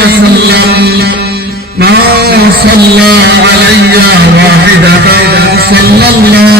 وسلم من صلى علي واحدة صلى الله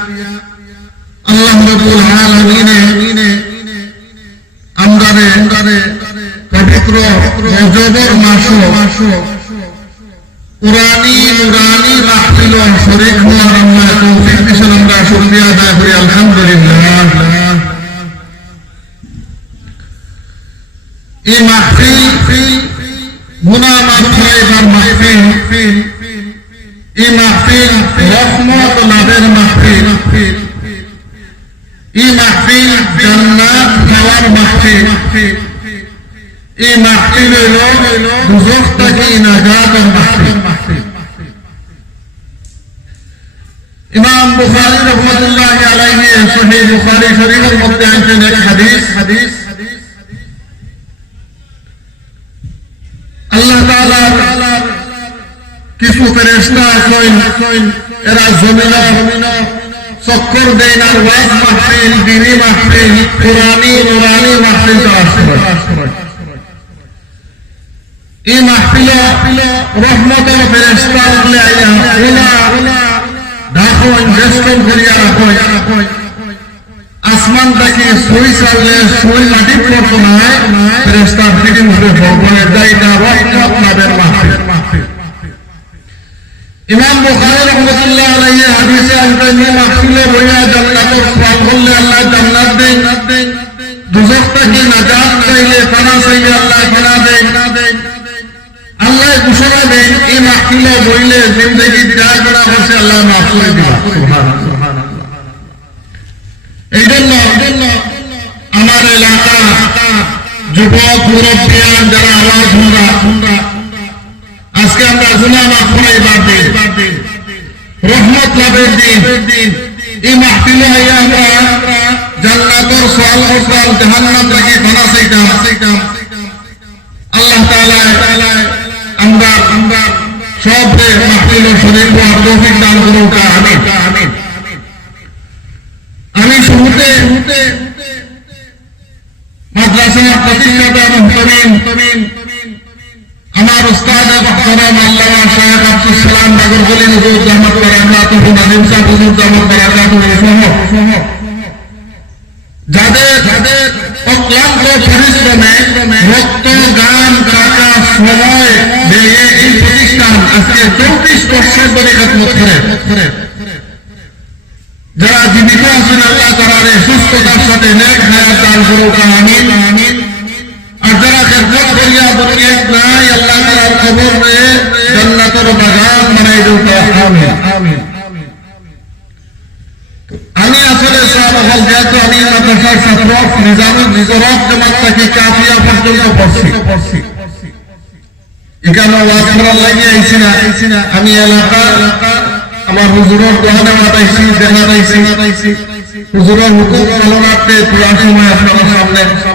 পাওয়ার মাহফিল এই মাহফিল হইল দুজখ থেকে নাজাতের মাহফিল ইমাম বুখারী রহমাতুল্লাহ আলাইহি সহিহ বুখারী শরীফের মধ্যে আনছেন এক হাদিস হাদিস আল্লাহ তাআলা কিছু ফেরেশতা আছেন এরা জমিন চক্কর দেন আর ওয়াজ মাহফিল দিনী মাহফিল কোরআনি নুরানি মাহফিল তালাশ করে এই মাহফিল রহমতের ফেরেশতা বলে আইলা ওলা ঢাকো ইনভেস্টমেন্ট করিয়া রাখো আসমান থেকে সুই চাললে সুই মাটি পড়তো না ফেরেশতা ফিটিং করে ভগবানের দায়িটা রহমত লাভের মাহফিল ইমাম বুখারী রাহমাতুল্লাহ আলাইহি হাদিসে আনতেন এই মাহফিলে বইয়া জান্নাতের সওয়াল করলে আল্লাহ জান্নাত দেন। থেকে নাজাত চাইলে চাইলে আল্লাহ দেন। আল্লাহ ঘোষণা দেন, এই বইলে করা হচ্ছে আল্লাহ মাফ করে দিবা এই জন্য আমার এলাকা যুবক মুরব্বিয়ান যারা আজকে আমরা গুনাহ মাফ রহমত লাভের দিন এই মাহফিলে হইয়া আমরা জান্নাতের সওয়াল করতাম জাহান্নাম থেকে খানা চাইতাম আল্লাহ তাআলা আমরা আমরা সব মাহফিল শরীর আর তৌফিক দান করুক আমিন আমি শুরুতে মাদ্রাসা প্রতিষ্ঠাতা মুহতামিন আমার উস্তাদ মুহতারাম আল্লামা শায়েখ আব্দুল সালাম নগরগলি হুজুর জামাত বারাকাতুহু নাজিম সাহেব হুজুর জামাত করে বারাকাতুহু সহ। যাদের যাদের অক্লান্ত পরিশ্রমে রক্ত গান টাকা সময় দিয়ে এই প্রতিষ্ঠান আজকে চৌত্রিশ বছর ধরে খেদমত করে। যারা জীবিত আছেন, আল্লাহ তারা সুস্থতার সাথে নেক হায়াত দান করুক আমিন আমিন। আমি আসলে সব হল, যেহেতু আমি মাদ্রাসার ছাত্র নিজামুল নিজরত জমাত কাফিয়া পর্যন্ত পড়ছি। এখানে ওয়াজ করার লাগে না। আমি এলাকা, আমার হুজুরের দোকানে মাতাইছি, দেখা পাইছি। হুজুরের হুকুম পালনার্থে সময় আপনার সামনে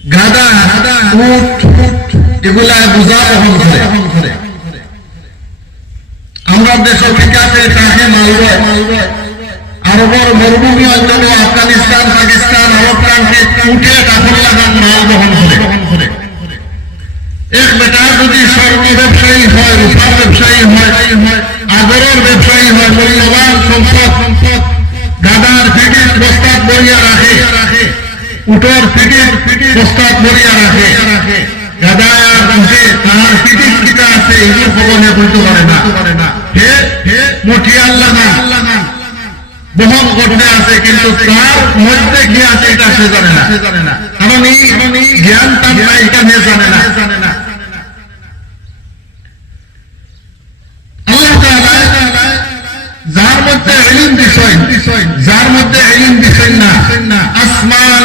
গাদা এগুলা বুঝা বহন করে আমরা দেশ তাকে মালবয় আরবর মরুভূমি অঞ্চল আফগানিস্তান, পাকিস্তান, আরব প্রান্তে উঠে কাপড় লাগান মাল বহন করে এক বেটা যদি স্বর্ণ ব্যবসায়ী হয়, রূপার ব্যবসায়ী হয়, আগরের ব্যবসায়ী হয়, মূল্যবান সম্পদ সম্পদ গাদার ফিটির প্রস্তাব বইয়া রাখে। উটোর ফিটির প্রস্তাব বইয়া রাখে। গাদা আর উঠে তাহার নিয়ে পারে না। বহন করতে আছে, কিন্তু তার মধ্যে কি আছে এটা সে জানে না। কারণ এই জ্ঞান তার এটা সে জানে না জানে না আল্লাহ তাআলা যার মধ্যে ইলম বিষয় যার মধ্যে ইলম বিষয় না আসমান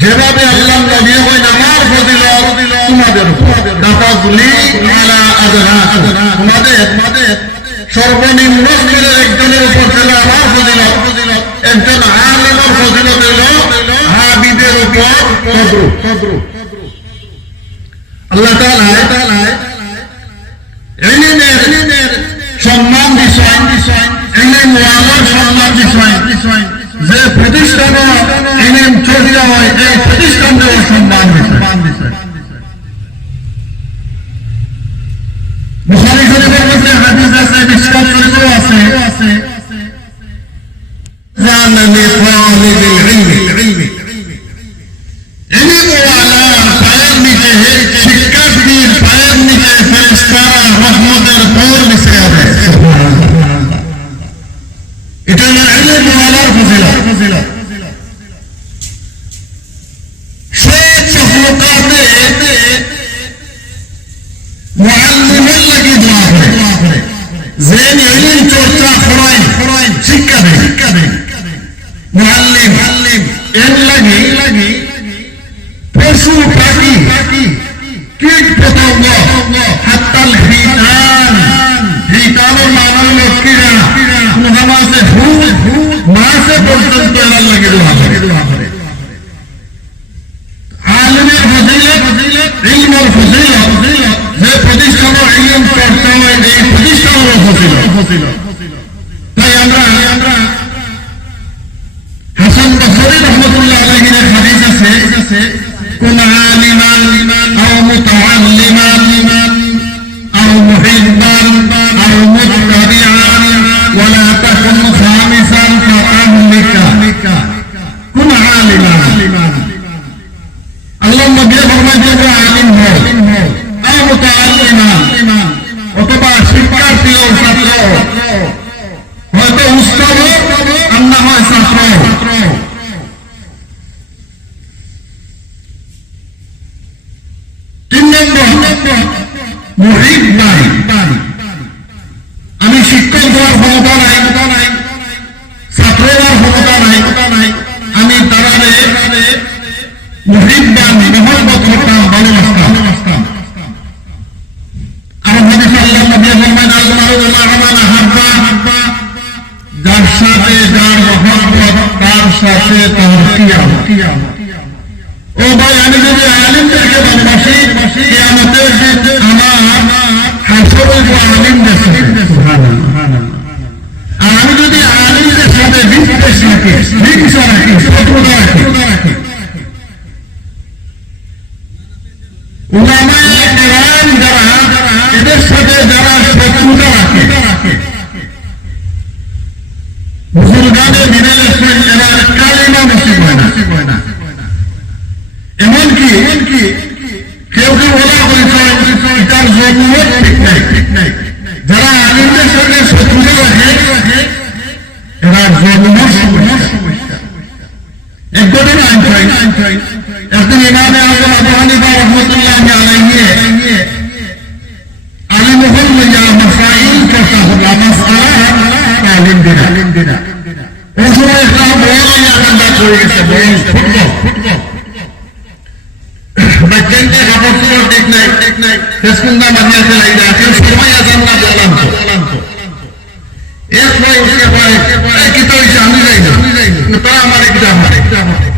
যেভাবে আল্লাহ নবী হয় আমার ফজিলত তোমাদের কা আলা তোমাদের সর্বনিম্ন স্তরের একজনের উপর ছিল আমার ফজিলত। একজন আলেমের ফজিলত হইল আবিদের উপর আল্লাহ তাআলা সম্মান ওয়ালার সম্মান বিষয়। যে প্রতিষ্ঠান ইলম চর্চা হয় এই প্রতিষ্ঠানের সম্মান বিষয় বুখারী শরীফের মধ্যে হাদিস আছে মিশকাত শরীফেও আছে জান লিতালিব ইলম ইলম ওয়ালার পায়ের নিচে শিক্ষার্থীর পায়ের নিচে ফেরেশতারা রহমতের পর নিচে আছে এটা হলো ইলম ওয়ালার ফজিলত সব মখলুকাতে মুআল্লিমের লাগি দোয়া করে যে ইলম চর্চা করায় শিক্ষা দেয় শিক্ষা দেয় মুআল্লিম এর লাগি লাগি পশু পাখি কীট পতঙ্গ হাত্তাল হিতান হিতানের মানে হলো কিরা মুহাম্মাদে ভূত মাসে পর্যন্ত এর লাগি দোয়া করে আলিমের ফজিলত ইলমের ফজিলত যে প্রতিষ্ঠানের ইলম চর্চা হয় এই প্রতিষ্ঠানের ফজিলত তাই আমরা আমরা হাসান বসরি রহমতুল্লাহ আলাইহির হাদিস আছে কোন আলিমান আও মুতাআল্লিমান আও মুহিব্বান আও মুত্তাবিআন ওয়ালা তাকুন খামিসান ফাতাহলিকা কোন আলিমান আল্লাহ নবী ফরমায় যে আলিম হয় আও মুতাআল্লিমান অথবা শিক্ষার্থী ও ছাত্র হয়তো উস্তাদ আর না হয় ছাত্র তিন নম্বর মুহিব নাই আমি শিক্ষক হওয়ার ক্ষমতা নাই ছাত্র হওয়ার ক্ষমতা নাই আমি তারারে মুহিব্বান মহব্বত করতাম ভালোবাসতাম আর হাদিস আল্লাহ নবী ফরমান আল মারু মা'মান হাব্বা যার সাথে যার মহব্বত তার সাথে তার কিয়ামত ও ভাই আমি যদি আলিমদেরকে ভালোবাসি কিয়ামতের দিন আমার হাসর হইব আলিমদের সাথে আর আমি যদি আলিমদের সাথে বিদ্বেষ রাখি হিংসা রাখি শত্রুতা রাখি উলামায়ে কেরাম যারা এদের সাথে যারা শত্রুতা রাখে বুজুর্গানে মিলে এরা কালিমা নসিব হয় না এমনকি এমনকি কেউ কেউ ওলা পরিচয় তার জন্মের ঠিক নাই ঠিক নাই যারা আলিমদের সঙ্গে শত্রুতা রাখে এরা জন্ম সমস্যা এক ঘটনা আনছাই একদিন ইমামে আজম আবু হানিফা রহমতুল্লাহ আলাইহি আলিম হল মিয়া মাসাইল কথা হল মাসআলা তালিম দিনা দিনা ওই সময় একটা বড় ইয়াকান্দা করে গেছে বড় ফুটবল ফুটবল বাচ্চাকে কাপড় চোপড় ঠিক নাই ঠিক নাই ফেসকুন্দা মারিয়াতে লাগা কেউ সময় আছেন না বললাম তো এক ভাই উঠে ভাই এই কি তো হইছে আমি যাই না তো আমার একটা আমার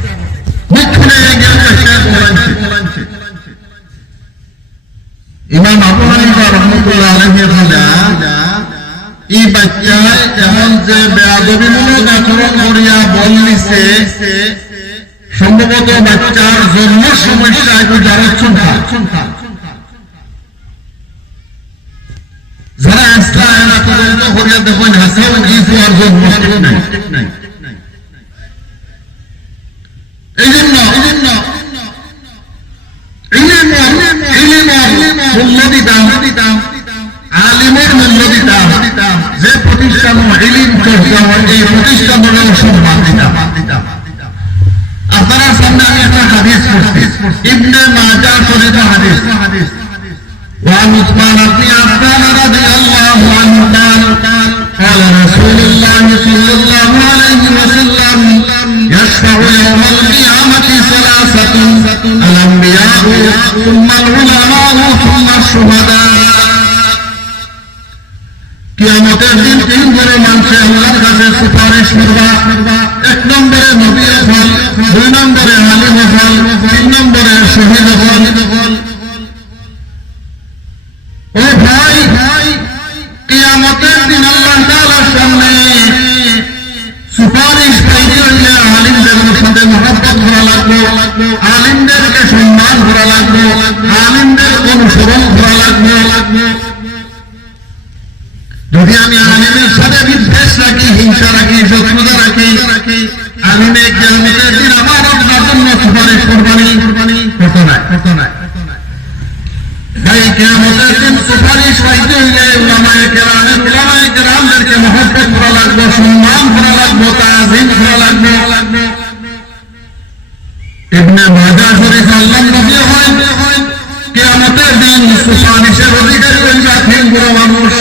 সম্ভবত বাচ্চার জন্ম সমস্যা একটু যারা চুনখা যারা আসলা এরা তদন্ত দেখুন হাসাও জিফু জন্ম নাই। এই জন্য এই জন্য মূল্য দিতাম আলিমের মূল্য দিতাম যে প্রতিষ্ঠান ইলিম চর্চা হয় এই প্রতিষ্ঠানের সম্মান দিতাম আপনারা সামনে আমি একটা হাদিস পড়ছি ইবনে মাজা শরীফ হাদিস وعن عثمان بن عفان رضي الله عنه قال قال رسول الله صلى الله عليه وسلم কিয়ামতের দিন বড় মানুষের আল্লাহর কাছে সুপারিশ করবা। এক নম্বরে নবী ফল দুই নম্বরে আলিম ফল তিন নম্বরে শহীদ ফল ও ভাই ভাই কিয়ামতের দিন আল্লাহ তাআলার সামনে সুপারিশ পাইতে হইলে আলিমদের সাথে মহব্বত করা লাগবে আলিমদেরকে সম্মান করা লাগবে আলিমদের অনুসরণ করা লাগবে যদি আমি আলিমের সাথে বিদ্বেষ রাখি হিংসা রাখি শত্রুতা রাখি আলিমে কিয়ামতের দিন আমার আপনার জন্য সুপারিশ করবানি কত নাই কত নাই ভাই কিয়ামতের দিন সুপারিশ পাইতে হইলে উলামায়ে কেরামের উলামায়ে কেরামদেরকে মহব্বত করা লাগবে, সম্মান করা লাগবে, তাজিম করা লাগবে। ইবনে মাজাহ শরীফ আল্লাহ নবী হয়, কিয়ামতের দিন সুপারিশের অধিকারী হইবা তিন বড় মানুষ।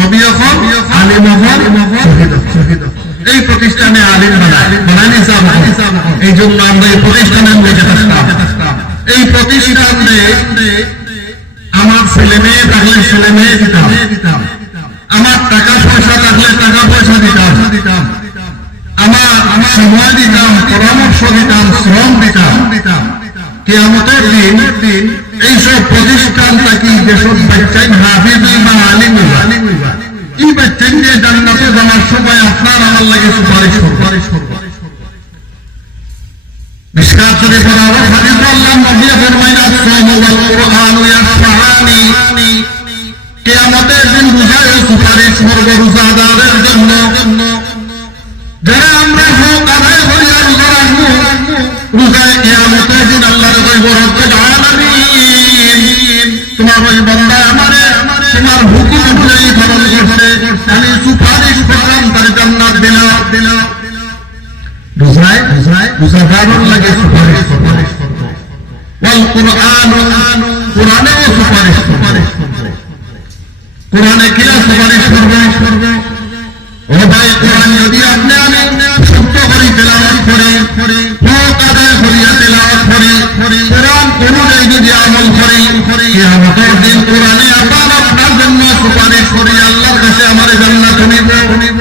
নবী হন আলিম হন শহীদ এই প্রতিষ্ঠানে আলিম বানায়। বানায়নি সাহেব এই জন্য আমরা এই প্রতিষ্ঠানের মধ্যে থাকতাম। এই প্রতিষ্ঠানে ছেলে মেয়ে থাকলে ছেলে মেয়ে দিতাম। আমার টাকা পয়সা থাকলে টাকা পয়সা দিতাম। আমার আমার সময় দিতাম, পরামর্শ দিতাম, শ্রম দিতাম। কেয়ামতের দিন দিন এইসব প্রতিষ্ঠান থাকি যেসব বাচ্চাই হাফিজ বা আলিম এই বাচ্চাই দিয়ে জান্নাতে যাওয়ার সময় আপনার আমার লাগে সুপারিশ সুপারিশ করব। মিসকাত শরীফের আরও হাদিস আল্লাহ নবী ফরমাইন আসসালাম ওয়াল কুরআন ইয়াশফাআনি কিয়ামতের দিন বুঝায় সুপারিশ করবে রোজাদারের জন্য যারা আমরা হক আদায় করিয়া রোজা রাখব রোজায় কিয়ামতের দিন আল্লাহর কইব রব্বুল আলামিন তোমার ওই বান্দা আমারে তোমার হুকুম অনুযায়ী পালন করছে আমি সুপারিশ করলাম তার জান্নাত দিলাম দিলাম বুঝায় বুঝাবার লাগে সুপারিশ করব ওয়াল কুরআন কুরআনেও সুপারিশ করব কোরআনে কি সুপারিশ করব ও ভাই কোরআন যদি আপনি আমি সত্য করি তেলাওয়াত করে কোরআন আমল করে কিয়ামতের দিন কোরআনে আবার আপনার জন্য সুপারিশ করি আল্লাহর কাছে আমার জান্নাত নিব নিব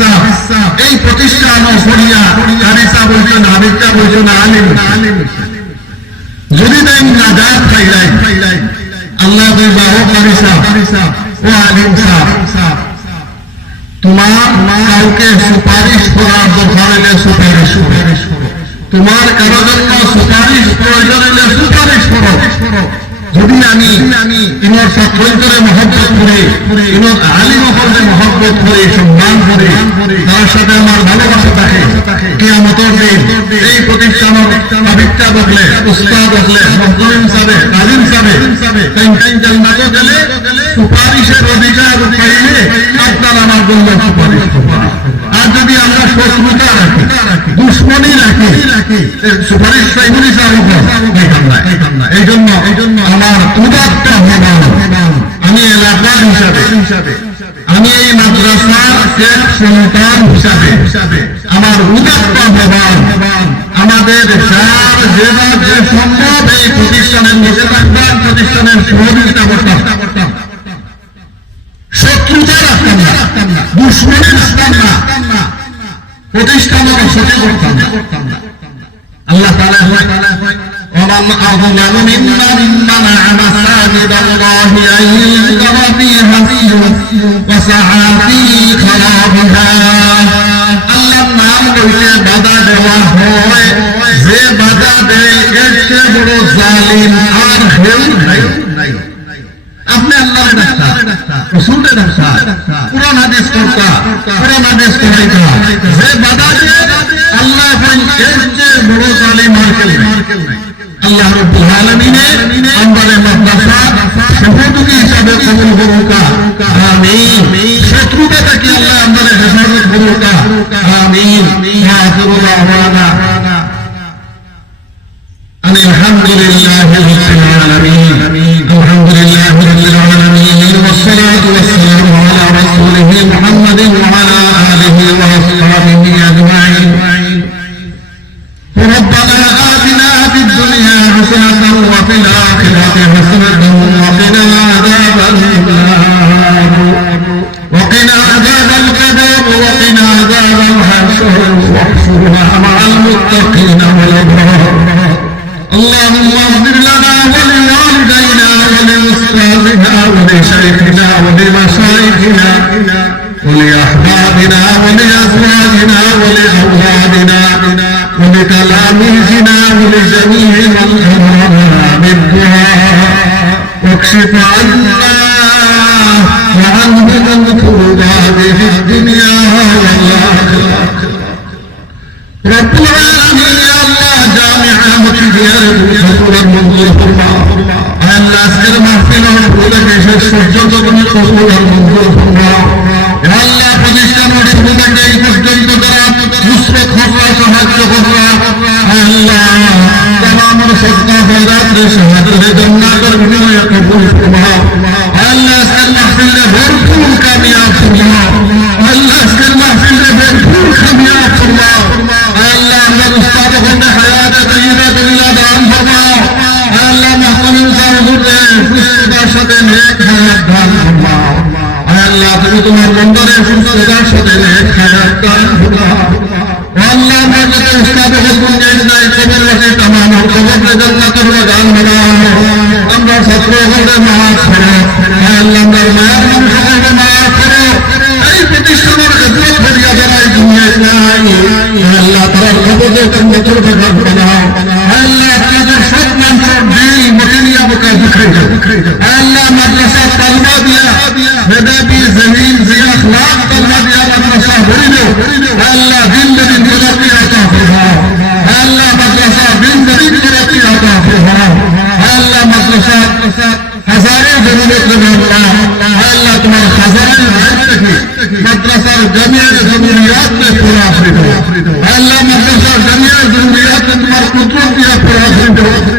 এখন যে কোরআনে ওয়ালা আলিম। হাফিজ সাহেব পড়ানো পড়িয়া কারিসা বলছেন আবিরটা বলছেন আলিম আলিম যদি আল্লাহ তোমার কাউকে সুপারিশ করার দরকার হলে সুপারিশ করো। তোমার কারও জন্য সুপারিশ প্রয়োজন হলে সুপারিশ করো। যদি আমি ইনোর সত্যরে মহব্বত করে ইনোর আলী মহলে মহব্বত করে, সম্মান করে, তার সাথে আমার ভালোবাসা থাকে, কিয়ামতর দিন এই প্রতিষ্ঠানের আবিকটা বদলে উস্তাদ বদলে মহতমিম সাবে তালিম সাবে টাইম জান্নাতে গেলে সুপারিশের অধিকার পাইলে আপনার আমার জন্য সুপারিশ করবেন। যদি আমরা শত্রুতা রাখি দুশ্মনী রাখি সুপারিশ সাহেব এই জন্য এই জন্য আমার উদাত্ত আমি এলাকার হিসাবে আমি এই মাদ্রাসার সন্তান হিসাবে আমার উদাত্ত হবান আমাদের যার যেভাবে যে সম্ভব এই প্রতিষ্ঠানের থাকবেন প্রতিষ্ঠানের সহযোগিতা করতাম। শত্রুতা রাখতাম। দুশ্মনী রাখতাম না প্রতিষ্ঠানের সঠিক করতাম না আল্লাহ তাআলা হয় ومن أظلم ممن منع مساجد الله أن يذكر فيها اسمه وسعى في خرابها আল্লাহর নাম লইতে বাধা দেওয়া হয় যে বাধা দেয় এর চেয়ে বড় জালিম আর কেউ নাই আপনি আল্লাহর ডাক্তার রসুলের ডাক্তার কোরআন হাদিস কর্তা কোরআন হাদিস করাইতা যে বাধা দিয়ে আল্লাহ বলেন এর চেয়ে বড় জালিম আর কেউ নাই আল্লাহ রব্বুল আলামিনের আমবারে মাদ্রাসা সহযোগী হিসাবে কবুল করুকা আমিন শত্রুতা থেকে আল্লাহ আমবারে হেফাজত করুকা আমিন আখিরু হকরা সাহায্য কররা আল্লাহ তামাম সদকা খয়রাত সাহায্যের জান্নাতের বিনিময়ে কবুল ফরমাও আল্লাহ আজকের মাহফিলে ভরপুর কামিয়াব ফরমাও। আল্লাহ আজকের মাহফিলে ভরপুর কামিয়াব ফরমাও। আল্লাহ, আমরা উস্তাদ হতে হায়াতে তৈবা দুনিয়া দান ফরমাও। আল্লাহ মাহমুদ সাহেবুরে সুস্থতার সাথে নেক হায়াত দান তোমার বন্দরে সুস্থতার সাথে নেক হায়াত দান আল্লাহ আমরা যাতে উস্তাদ Pedro.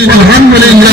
المرسلين والحمد لله